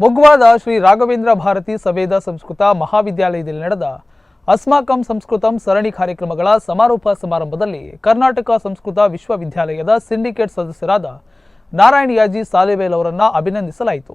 ಮೊಗ್ವಾದ ಶ್ರೀ ರಾಘವೇಂದ್ರ ಭಾರತಿ ಸವೇದ ಸಂಸ್ಕೃತ ಮಹಾವಿದ್ಯಾಲಯದಲ್ಲಿ ನಡೆದ ಅಸ್ಮಾಕಂ ಸಂಸ್ಕೃತಂ ಸರಣಿ ಕಾರ್ಯಕ್ರಮಗಳ ಸಮಾರೋಪ ಸಮಾರಂಭದಲ್ಲಿ ಕರ್ನಾಟಕ ಸಂಸ್ಕೃತ ವಿಶ್ವವಿದ್ಯಾಲಯದ ಸಿಂಡಿಕೇಟ್ ಸದಸ್ಯರಾದ ನಾರಾಯಣ ಯಾಜಿ ಸಾಲೆವೇಲ್ ಅವರನ್ನ ಅಭಿನಂದಿಸಲಾಯಿತು.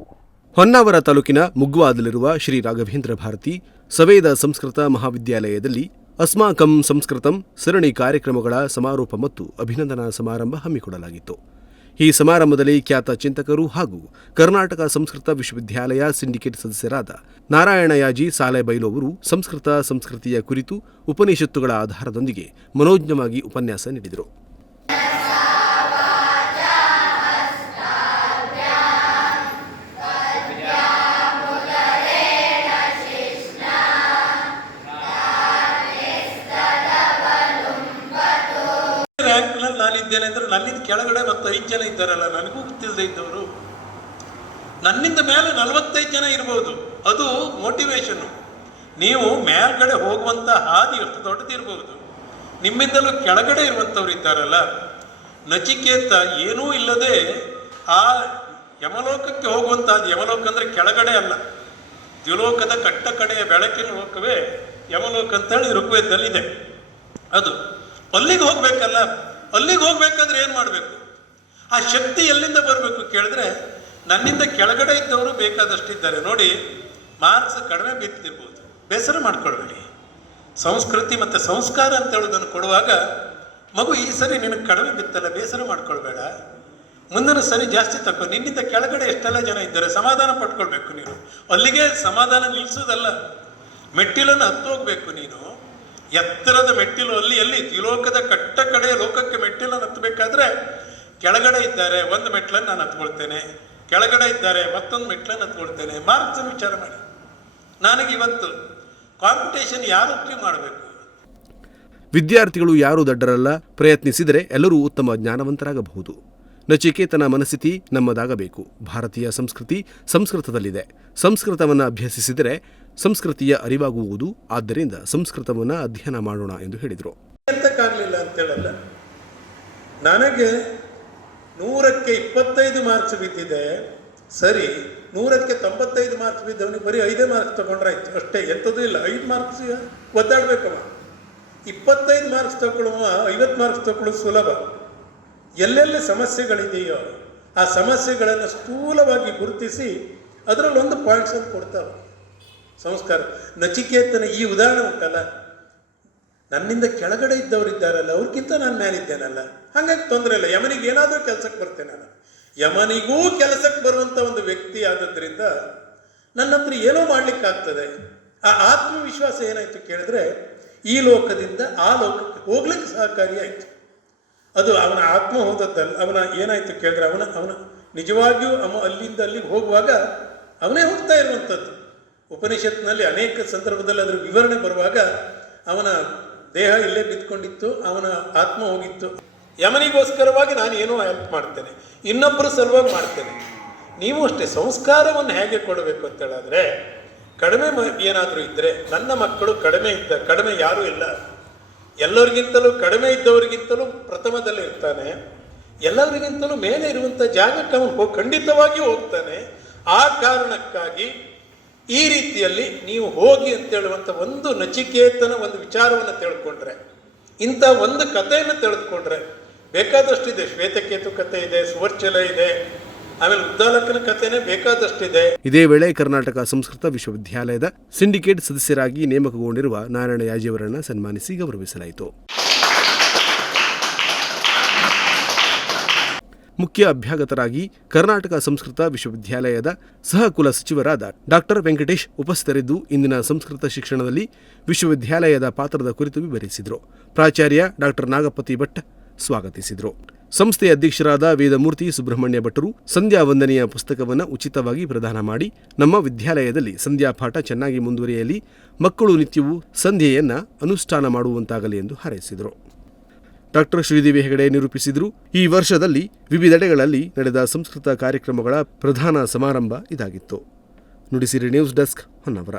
ಹೊನ್ನಾವರ ತಾಲೂಕಿನ ಮುಗ್ವಾದಲ್ಲಿರುವ ಶ್ರೀ ರಾಘವೇಂದ್ರ ಭಾರತಿ ಸವೇದ ಸಂಸ್ಕೃತ ಮಹಾವಿದ್ಯಾಲಯದಲ್ಲಿ ಅಸ್ಮಾಕಂ ಸಂಸ್ಕೃತಂ ಸರಣಿ ಕಾರ್ಯಕ್ರಮಗಳ ಸಮಾರೋಪ ಮತ್ತು ಅಭಿನಂದನಾ ಸಮಾರಂಭ ಹಮ್ಮಿಕೊಳ್ಳಲಾಗಿತ್ತು ಈ ಸಮಾರಂಭದಲ್ಲಿ ಖ್ಯಾತ ಚಿಂತಕರು ಹಾಗೂ ಕರ್ನಾಟಕ ಸಂಸ್ಕೃತ ವಿಶ್ವವಿದ್ಯಾಲಯ ಸಿಂಡಿಕೇಟ್ ಸದಸ್ಯರಾದ ನಾರಾಯಣಯಾಜಿ ಸಾಲೆಬೈಲು ಅವರು ಸಂಸ್ಕೃತ, ಸಂಸ್ಕೃತಿಯ ಕುರಿತು ಉಪನಿಷತ್ತುಗಳ ಆಧಾರದೊಂದಿಗೆ ಮನೋಜ್ಞವಾಗಿ ಉಪನ್ಯಾಸ ನೀಡಿದರು. ರ್ಯಾಂಕ್ನಲ್ಲಿ ನಾನಿದ್ದೇನೆ ಅಂದ್ರೆ ನನ್ನಿಂದ ಕೆಳಗಡೆ ಮತ್ತು ಐದು ಜನ ಇದ್ದಾರಲ್ಲ, ನನಗೂ ಗೊತ್ತಿಲ್ಲದೆ ಇದ್ದವರು. ನನ್ನಿಂದ ಮೇಲೆ ನಲವತ್ತೈದು ಜನ ಇರ್ಬೋದು, ಅದು ಮೋಟಿವೇಶನ್ನು ನೀವು ಮೇಲ್ಗಡೆ ಹೋಗುವಂಥ ಹಾದಿ ಎಷ್ಟು ದೊಡ್ಡದಿರ್ಬೋದು. ನಿಮ್ಮಿಂದಲೂ ಕೆಳಗಡೆ ಇರುವಂಥವ್ರು ಇದ್ದಾರಲ್ಲ, ನಚಿಕೇತ ಏನೂ ಇಲ್ಲದೆ ಆ ಯಮಲೋಕಕ್ಕೆ ಹೋಗುವಂಥ ಯಮಲೋಕ ಅಂದರೆ ಕೆಳಗಡೆ ಅಲ್ಲ. ದ್ವಿಲೋಕದ ಕಟ್ಟ ಕಡೆಯ ಬೆಳಕಿನ ಲೋಕವೇ ಯಮಲೋಕ ಅಂತೇಳಿ ಋಗ್ವೇದದಲ್ಲಿದೆ. ಅದು. ಅಲ್ಲಿಗೆ ಹೋಗ್ಬೇಕಲ್ಲ? ಅಲ್ಲಿಗೆ ಹೋಗ್ಬೇಕಂದ್ರೆ ಏನು ಮಾಡಬೇಕು? ಆ ಶಕ್ತಿ ಎಲ್ಲಿಂದ ಬರಬೇಕು ಕೇಳಿದ್ರೆ, ನನ್ನಿಂದ ಕೆಳಗಡೆ ಇದ್ದವರು ಬೇಕಾದಷ್ಟಿದ್ದಾರೆ. ನೋಡಿ, ಮಾರ್ಕ್ಸ್ ಕಡಿಮೆ ಬಿತ್ತಿರ್ಬೋದು ಬೇಸರ ಮಾಡ್ಕೊಳ್ಬೇಡಿ. ಸಂಸ್ಕೃತಿ ಮತ್ತು ಸಂಸ್ಕಾರ ಅಂತ ಹೇಳೋದನ್ನು ಕೊಡುವಾಗ, ಮಗು ಈ ಸರಿ ನಿನಗೆ ಕಡಿಮೆ ಬಿತ್ತಲ್ಲ, ಬೇಸರ ಮಾಡ್ಕೊಳ್ಬೇಡ. ಮುಂದಿನ ಸರಿ ಜಾಸ್ತಿ ತಕ್ಕೋ ನಿನ್ನಿಂದ ಕೆಳಗಡೆ ಎಷ್ಟೆಲ್ಲ ಜನ ಇದ್ದಾರೆ, ಸಮಾಧಾನ ಪಟ್ಕೊಳ್ಬೇಕು ನೀನು. ಅಲ್ಲಿಗೆ ಸಮಾಧಾನ ನಿಲ್ಲಿಸೋದಲ್ಲ ಮೆಟ್ಟಿಲನ್ನು ಹತ್ತು ಹೋಗ್ಬೇಕು ನೀನು. ಎತ್ತರದ ಮೆಟ್ಟಿಲು ಅಲ್ಲಿ, ಎಲ್ಲಿ? ತ್ರಿಲೋಕದ ಕಟ್ಟ ಕಡೆ ಲೋಕಕ್ಕೆ ಮೆಟ್ಟಿಲನ್ನು ಹತ್ತಬೇಕಾದ್ರೆ ಕೆಳಗಡೆ ಇದ್ದಾರೆ, ಒಂದು ಮೆಟ್ಲನ್ನು ನಾನು ಹತ್ಕೊಳ್ತೇನೆ. ಕೆಳಗಡೆ ಇದ್ದಾರೆ, ಮತ್ತೊಂದು ಮೆಟ್ಲನ್ನು ಹತ್ಕೊಳ್ತೇನೆ. ಮಾರ್ಕ್ಸನ್ನು ವಿಚಾರ ಮಾಡಿ. ನನಗೆ ಇವತ್ತು ಕಾಂಪಿಟೇಷನ್ ಯಾರೊಟ್ಟಿಗೆ ಮಾಡಬೇಕು? ವಿದ್ಯಾರ್ಥಿಗಳು ಯಾರೂ ದಡ್ಡರಲ್ಲ ಪ್ರಯತ್ನಿಸಿದರೆ ಎಲ್ಲರೂ ಉತ್ತಮ ಜ್ಞಾನವಂತರಾಗಬಹುದು. ನಚಿಕೇತನ ಮನಸ್ಥಿತಿ ನಮ್ಮದಾಗಬೇಕು. ಭಾರತೀಯ ಸಂಸ್ಕೃತಿ ಸಂಸ್ಕೃತದಲ್ಲಿದೆ. ಸಂಸ್ಕೃತವನ್ನು ಅಭ್ಯಸಿಸಿದರೆ ಸಂಸ್ಕೃತಿಯ ಅರಿವಾಗುವುದು. ಆದ್ದರಿಂದ ಸಂಸ್ಕೃತವನ್ನು ಅಧ್ಯಯನ ಮಾಡೋಣ ಎಂದು ಹೇಳಿದರು. ಕಾಣಲಿಲ್ಲ ಅಂತ ಹೇಳಲ್ಲ. ನನಗೆ ನೂರಕ್ಕೆ ಇಪ್ಪತ್ತೈದು ಮಾರ್ಕ್ಸ್ ಬಿದ್ದಿದೆ. ಸರಿ, ನೂರಕ್ಕೆ ತೊಂಬತ್ತೈದು ಮಾರ್ಕ್ಸ್ ಬಿದ್ದವನಿಗೆ ಬರೀ ಐದೇ ಮಾರ್ಕ್ಸ್ ತಗೊಂಡ್ರಾಯ್ತು ಅಷ್ಟೇ, ಎಂಥದ್ದು ಇಲ್ಲ. ಐದು ಮಾರ್ಕ್ಸ್ ಒದ್ದಾಡಬೇಕವ. ಇಪ್ಪತ್ತೈದು ಮಾರ್ಕ್ಸ್ ತಗೊಳ್ಳುವ, ಐವತ್ತು ಮಾರ್ಕ್ಸ್ ತಗೊಳ್ಳೋದು ಸುಲಭ. ಎಲ್ಲೆಲ್ಲಿ ಸಮಸ್ಯೆಗಳಿದೆಯೋ ಆ ಸಮಸ್ಯೆಗಳನ್ನು ಸ್ಥೂಲವಾಗಿ ಗುರುತಿಸಿ ಅದರಲ್ಲಿ ಒಂದು ಅಂತ ಕೊಡ್ತಾವೆ. ಸಂಸ್ಕಾರ. ನಚಿಕೇತನ ಈ ಉದಾಹರಣೆ ಉಂಟಲ್ಲ? ನನ್ನಿಂದ ಕೆಳಗಡೆ ಇದ್ದವರಿದ್ದಾರಲ್ಲ ಅವ್ರಿಗಿಂತ ನಾನು ಮೇಲಿದ್ದೇನಲ್ಲ ಹಾಗಾಗಿ ತೊಂದರೆ ಇಲ್ಲ. ಯಮನಿಗೆ ಏನಾದರೂ ಕೆಲಸಕ್ಕೆ ಬರ್ತೇನೆ ನಾನು. ಯಮನಿಗೂ ಕೆಲಸಕ್ಕೆ ಬರುವಂಥ ಒಂದು ವ್ಯಕ್ತಿ ಆದದ್ರಿಂದ ನನ್ನ ಹತ್ರ ಏನೋ ಮಾಡ್ಲಿಕ್ಕಾಗ್ತದೆ. ಆ ಆತ್ಮವಿಶ್ವಾಸ ಏನಾಯಿತು ಕೇಳಿದ್ರೆ, ಈ ಲೋಕದಿಂದ ಆ ಲೋಕಕ್ಕೆ ಹೋಗ್ಲಿಕ್ಕೆ ಸಹಕಾರಿಯಾಯಿತು. ಅದು ಅವನ ಆತ್ಮ ಹೋದದ್ದಲ್ಲ ಅವನ ಏನಾಯಿತು ಕೇಳಿದ್ರೆ ಅವನ ಅವನ ನಿಜವಾಗಿಯೂ ಅವ ಅಲ್ಲಿಂದ ಅಲ್ಲಿಗೆ ಹೋಗುವಾಗ ಅವನೇ ಹೋಗ್ತಾ ಇರುವಂಥದ್ದು. ಉಪನಿಷತ್ನಲ್ಲಿ ಅನೇಕ ಸಂದರ್ಭದಲ್ಲಿ ಅದರ ವಿವರಣೆ ಬರುವಾಗ ಅವನ ದೇಹ ಇಲ್ಲೇ ಬಿದ್ಕೊಂಡಿತ್ತು ಅವನ ಆತ್ಮ ಹೋಗಿತ್ತು. ಯಮನಿಗೋಸ್ಕರವಾಗಿ ನಾನು ಏನೋ ಹೆಲ್ಪ್ ಮಾಡ್ತೇನೆ ಇನ್ನೊಬ್ಬರು ಸಲುವಾಗಿ ಮಾಡ್ತೇನೆ. ನೀವು ಅಷ್ಟೇ ಸಂಸ್ಕಾರವನ್ನು ಹೇಗೆ ಕೊಡಬೇಕು ಅಂತ ಹೇಳಿದ್ರೆ, ಕಡಿಮೆ ಏನಾದರೂ ಇದ್ದರೆ ನನ್ನ ಮಕ್ಕಳು ಕಡಿಮೆ ಇದ್ದ, ಕಡಿಮೆ ಯಾರೂ ಇಲ್ಲ. ಎಲ್ಲರಿಗಿಂತಲೂ ಕಡಿಮೆ ಇದ್ದವರಿಗಿಂತಲೂ ಪ್ರಥಮದಲ್ಲಿ ಇರ್ತಾನೆ. ಎಲ್ಲರಿಗಿಂತಲೂ ಮೇಲೆ ಇರುವಂಥ ಜಾಗಕ್ಕೆ ಅವನು ಹೋಗಿ ಖಂಡಿತವಾಗಿಯೂ ಹೋಗ್ತಾನೆ. ಆ ಕಾರಣಕ್ಕಾಗಿ ಈ ರೀತಿಯಲ್ಲಿ ನೀವು ಹೋಗಿ ಅಂತ ಹೇಳುವಂಥ ಒಂದು ನಚಿಕೇತನ ಒಂದು ವಿಚಾರವನ್ನು ತಿಳ್ಕೊಂಡ್ರೆ, ಇಂಥ ಒಂದು ಕಥೆಯನ್ನು ತಿಳಿದುಕೊಂಡ್ರೆ ಬೇಕಾದಷ್ಟಿದೆ. ಶ್ವೇತಕೇತು ಕಥೆ ಇದೆ, ಸುವರ್ಚಲ ಇದೆ. ಆಮೇಲೆ ಉದ್ದಾಲಕನ ಕಥೆನೇ ಬೇಕಾದಷ್ಟಿದೆ. ಇದೇ ವೇಳೆ ಕರ್ನಾಟಕ ಸಂಸ್ಕೃತ ವಿಶ್ವವಿದ್ಯಾಲಯದ ಸಿಂಡಿಕೇಟ್ ಸದಸ್ಯರಾಗಿ ನೇಮಕಗೊಂಡಿರುವ ನಾರಾಯಣ ಯಾಜಿಯವರನ್ನು ಸನ್ಮಾನಿಸಿ ಗೌರವಿಸಲಾಯಿತು. ಮುಖ್ಯ ಅಭ್ಯಾಗತರಾಗಿ ಕರ್ನಾಟಕ ಸಂಸ್ಕೃತ ವಿಶ್ವವಿದ್ಯಾಲಯದ ಸಹ ಕುಲ ಸಚಿವರಾದ ಡಾಕ್ಟರ್ ವೆಂಕಟೇಶ್ ಉಪಸ್ಥಿತರಿದ್ದು ಇಂದಿನ ಸಂಸ್ಕೃತ ಶಿಕ್ಷಣದಲ್ಲಿ ವಿಶ್ವವಿದ್ಯಾಲಯದ ಪಾತ್ರದ ಕುರಿತು ವಿವರಿಸಿದರು. ಪ್ರಾಚಾರ್ಯ ಡಾಕ್ಟರ್ ನಾಗಪತಿ ಭಟ್ ಸ್ವಾಗತಿಸಿದರು. ಸಂಸ್ಥೆಯ ಅಧ್ಯಕ್ಷರಾದ ವೇದಮೂರ್ತಿ ಸುಬ್ರಹ್ಮಣ್ಯ ಭಟ್ಟರು ಸಂಧ್ಯಾ ವಂದನೆಯ ಪುಸ್ತಕವನ್ನು ಉಚಿತವಾಗಿ ಪ್ರದಾನ ಮಾಡಿ ನಮ್ಮ ವಿದ್ಯಾಲಯದಲ್ಲಿ ಸಂಧ್ಯಾ ಪಾಠ ಚೆನ್ನಾಗಿ ಮುಂದುವರಿಯಲಿ, ಮಕ್ಕಳು ನಿತ್ಯವೂ ಸಂಧ್ಯೆಯನ್ನು ಅನುಷ್ಠಾನ ಮಾಡುವಂತಾಗಲಿ ಎಂದು ಹಾರೈಸಿದರು. ಡಾಕ್ಟರ್ ಶ್ರೀದೇವಿ ಹೆಗಡೆ ನಿರೂಪಿಸಿದರು, ಈ ವರ್ಷದಲ್ಲಿ ವಿವಿಧೆಡೆಗಳಲ್ಲಿ ನಡೆದ ಸಂಸ್ಕೃತ ಕಾರ್ಯಕ್ರಮಗಳ ಪ್ರಧಾನ ಸಮಾರಂಭ ಇದಾಗಿತ್ತು. Nudisiri news desk Honnavar.